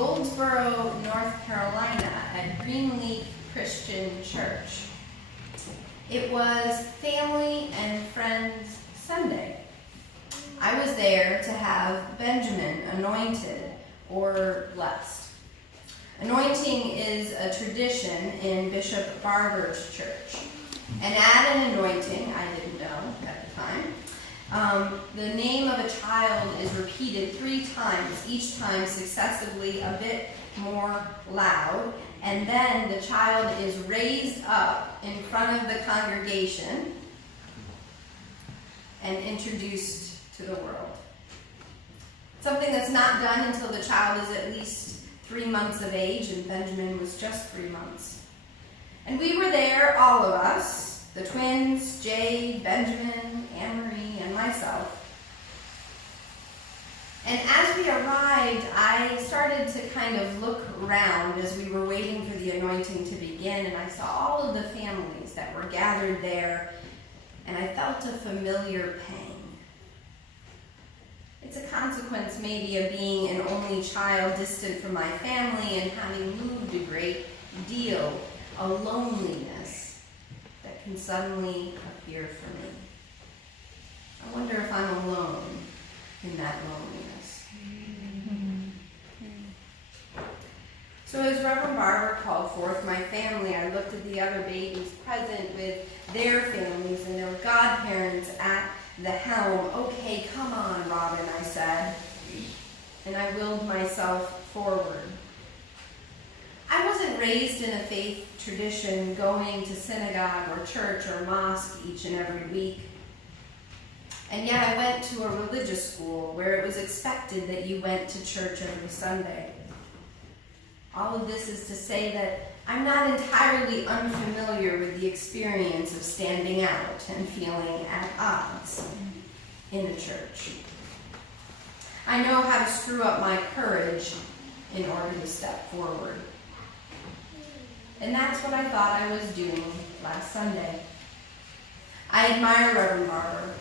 Goldsboro, North Carolina at Greenleaf Christian Church. It was Family and Friends Sunday. I was there to have Benjamin anointed or blessed. Anointing is a tradition in Bishop Barber's church. And at an anointing, I didn't know at the time, the name of a child is repeated 3 times, each time successively a bit more loud, and then the child is raised up in front of the congregation and introduced to the world. Something that's not done until the child is at least 3 months of age, and Benjamin was just 3 months. And we were there, all of us, the twins, Jade, Benjamin, Anne-Marie, and myself. And as we arrived, I started to kind of look around as we were waiting for the anointing to begin, and I saw all of the families that were gathered there, and I felt a familiar pang. It's a consequence maybe of being an only child distant from my family and having moved a great deal, a loneliness that can suddenly appear for me. I wonder if I'm alone in that loneliness. So as Reverend Barber called forth my family, I looked at the other babies present with their families and their godparents at the helm. "Okay, come on, Robin," I said, and I willed myself forward. I wasn't raised in a faith tradition going to synagogue or church or mosque each and every week. And yet I went to a religious school where it was expected that you went to church every Sunday. All of this is to say that I'm not entirely unfamiliar with the experience of standing out and feeling at odds in a church. I know how to screw up my courage in order to step forward. And that's what I thought I was doing last Sunday. I admire Reverend Barber,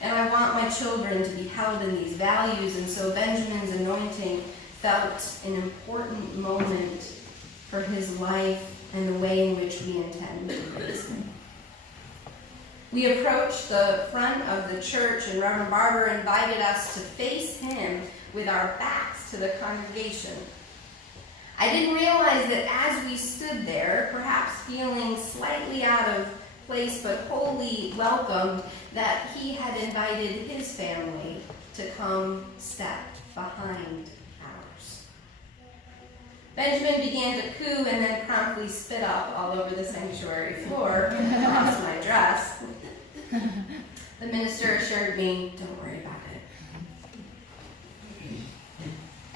and I want my children to be held in these values, and so Benjamin's anointing felt an important moment for his life and the way in which we intend to raise him. We approached the front of the church, and Reverend Barber invited us to face him with our backs to the congregation. I didn't realize that as we stood there, perhaps feeling slightly out of place but wholly welcomed, that he had invited his family to come step behind ours. Benjamin began to coo and then promptly spit up all over the sanctuary floor across my dress. The minister assured me, "Don't worry about it."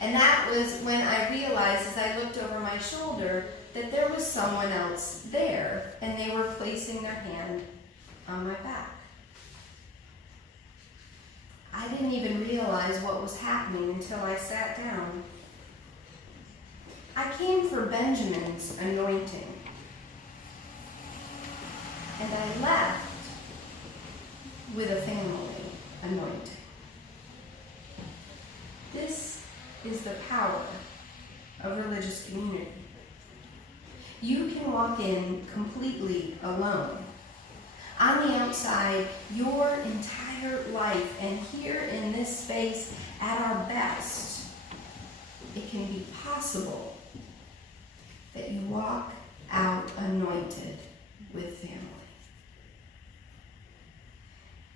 And that was when I realized, as I looked over my shoulder, that there was someone else there, and they were placing their hand on my back. I didn't even realize what was happening until I sat down. I came for Benjamin's anointing, and I left with a family anointing. This is the power of religious community. You can walk in completely alone. On the outside, your entire life, and here in this space, at our best, it can be possible that you walk out anointed with family.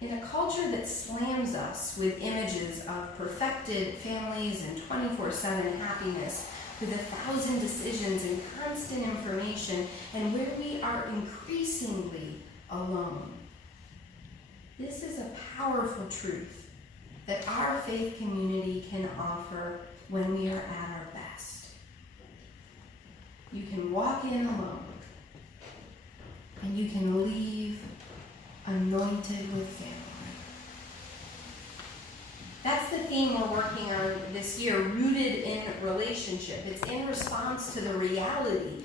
In a culture that slams us with images of perfected families and 24/7 happiness, with 1,000 decisions and constant information, and where we are increasingly alone, this is a powerful truth that our faith community can offer when we are at our best. You can walk in alone, and you can leave anointed with family. That's the theme we're working on this year, rooted in relationship. It's in response to the reality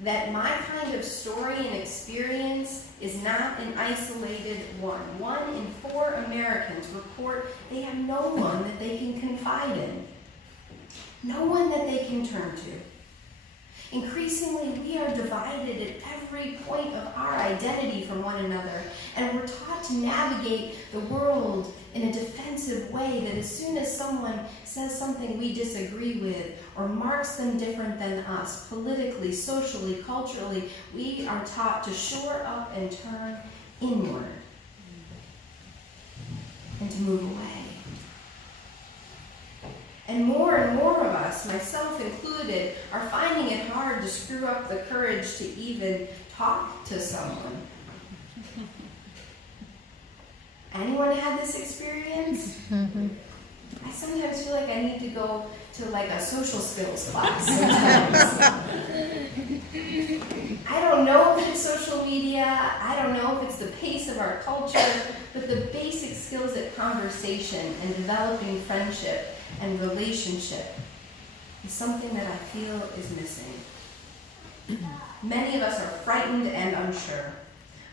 that my kind of story and experience is not an isolated one. 1 in 4 Americans report they have no one that they can confide in. no one that they can turn to. Increasingly, we are divided at every point of our identity from one another, and we're taught to navigate the world in a defensive way that as soon as someone says something we disagree with or marks them different than us, politically, socially, culturally, we are taught to shore up and turn inward and to move away. And more of us, myself included, are finding it hard to screw up the courage to even talk to someone. Anyone had this experience? Mm-hmm. I sometimes feel like I need to go to like a social skills class sometimes. I don't know if it's social media, I don't know if it's the pace of our culture, but the basic skills at conversation and developing friendship and relationship is something that I feel is missing. Many of us are frightened and unsure.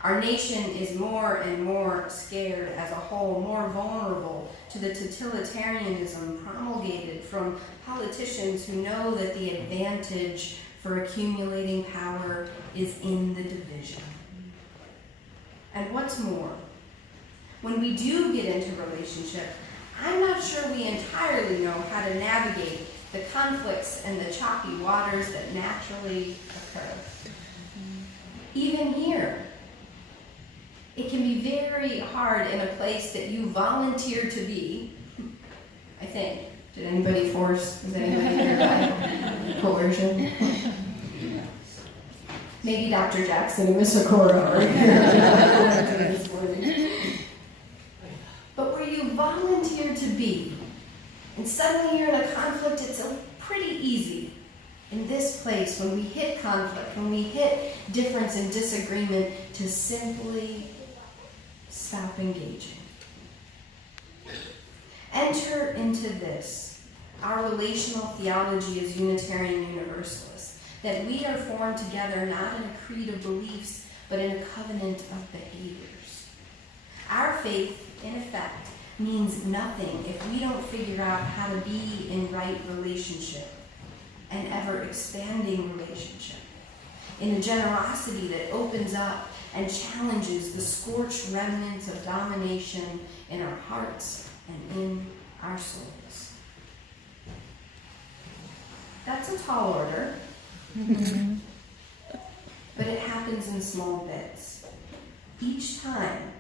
Our nation is more and more scared as a whole, more vulnerable to the totalitarianism promulgated from politicians who know that the advantage for accumulating power is in the division. And what's more, when we do get into relationship, I'm not sure we entirely know how to navigate the conflicts and the choppy waters that naturally occur. Even here, it can be very hard in a place that you volunteer to be, I think. Did anybody force? Is anybody here by coercion? Maybe Dr. Jackson and Miss Okora are here this morning. But where you volunteer to be, and suddenly you're in a conflict, it's pretty easy in this place when we hit conflict, when we hit difference and disagreement, to simply stop engaging. Enter into this. Our relational theology is Unitarian Universalist, that we are formed together not in a creed of beliefs, but in a covenant of behaviors. Our faith, in effect, means nothing if we don't figure out how to be in right relationship, an ever-expanding relationship, in a generosity that opens up and challenges the scorched remnants of domination in our hearts and in our souls. That's a tall order, but it happens in small bits. Each time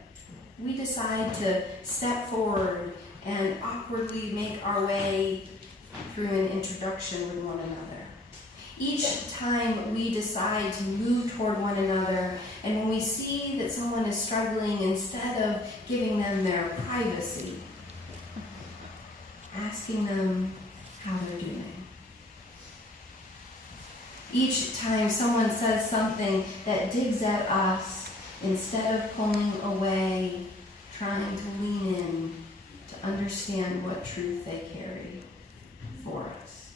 we decide to step forward and awkwardly make our way through an introduction with one another. Each time we decide to move toward one another, and when we see that someone is struggling, instead of giving them their privacy, asking them how they're doing. Each time someone says something that digs at us, instead of pulling away, trying to lean in to understand what truth they carry for us.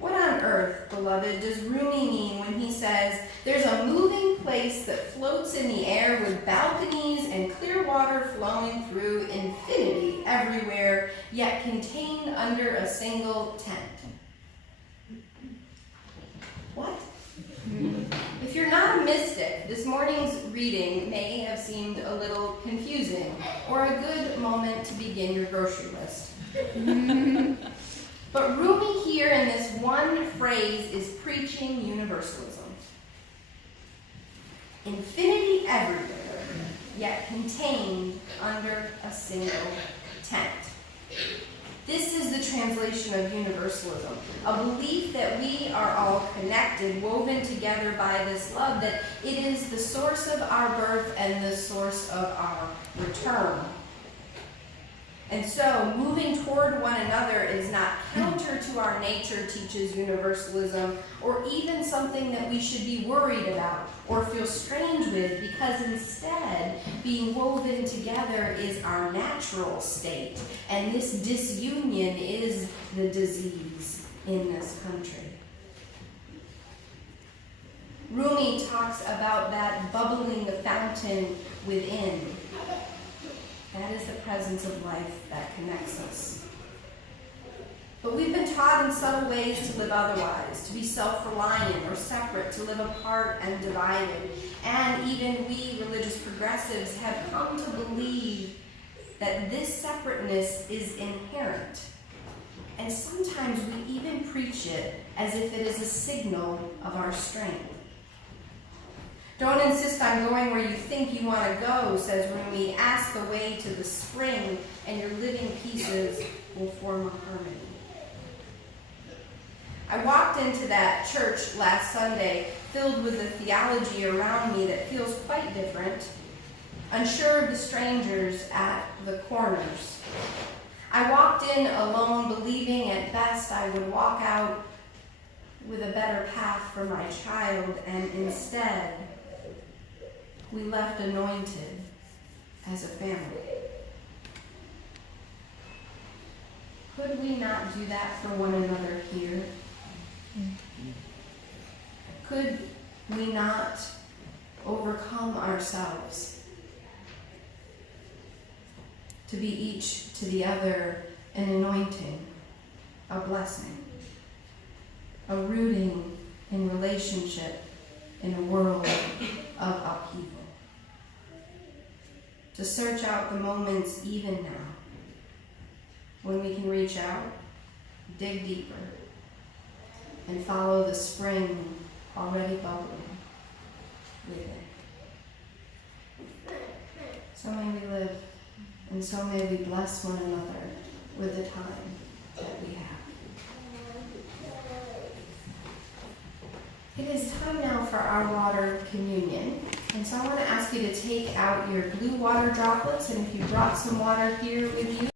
What on earth, beloved, does Rumi mean when he says, there's a moving place that floats in the air with balconies and clear water flowing through infinity everywhere, yet contained under a single tent? What? If you're not a mystic, this morning's reading may have seemed a little confusing, or a good moment to begin your grocery list. But Rumi here in this one phrase is preaching universalism. Infinity everywhere, yet contained under a single tent. This is the translation of universalism, a belief that we are all connected, woven together by this love, that it is the source of our birth and the source of our return. And so, moving toward one another is not counter to our nature, teaches universalism, or even something that we should be worried about or feel strange with, because instead, being woven together is our natural state, and this disunion is the disease in this country. Rumi talks about that bubbling the fountain within. That is the presence of life that connects us. But we've been taught in subtle ways to live otherwise, to be self-reliant or separate, to live apart and divided. And even we religious progressives have come to believe that this separateness is inherent. And sometimes we even preach it as if it is a signal of our strength. Don't insist on going where you think you want to go, says Rumi. Ask the way to the spring, and your living pieces will form a harmony. I walked into that church last Sunday filled with a theology around me that feels quite different, unsure of the strangers at the corners. I walked in alone, believing at best I would walk out with a better path for my child, and instead, we left anointed as a family. Could we not do that for one another here? Could we not overcome ourselves to be each to the other an anointing, a blessing, a rooting in relationship in a world of upheaval? To search out the moments even now when we can reach out, dig deeper, and follow the spring already bubbling within. So may we live, and so may we bless one another with the time that we have. It is time now for our water communion. And so I want to ask you to take out your blue water droplets, and if you brought some water here with you,